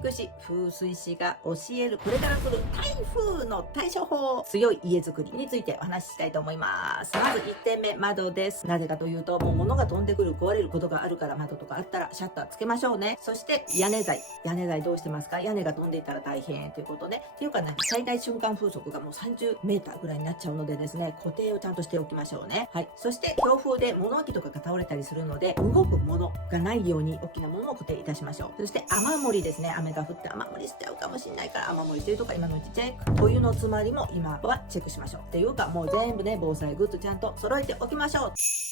築士、風水師が教えるこれから来る台風の対処法、強い家づくりについてお話ししたいと思います。まず1点目、窓です。なぜかというと、もう物が飛んでくる、壊れることがあるから、窓とかあったらシャッターつけましょうね。そして屋根材。屋根材どうしてますか？屋根が飛んでいたら大変ということね。っていうかね、最大瞬間風速がもう30メーターぐらいになっちゃうのでですね、固定をちゃんとしておきましょうね。はい。そして強風で物置とかが倒れたりするので、動くものがないように大きなものを固定いたしましょう。そして雨漏りですね。雨が降って雨漏りしちゃうかもしれないから、雨漏りしてるとか今のうちチェック。お湯の詰まりも今はチェックしましょう。っていうかもう全部ね、防災グッズちゃんと揃えておきましょう。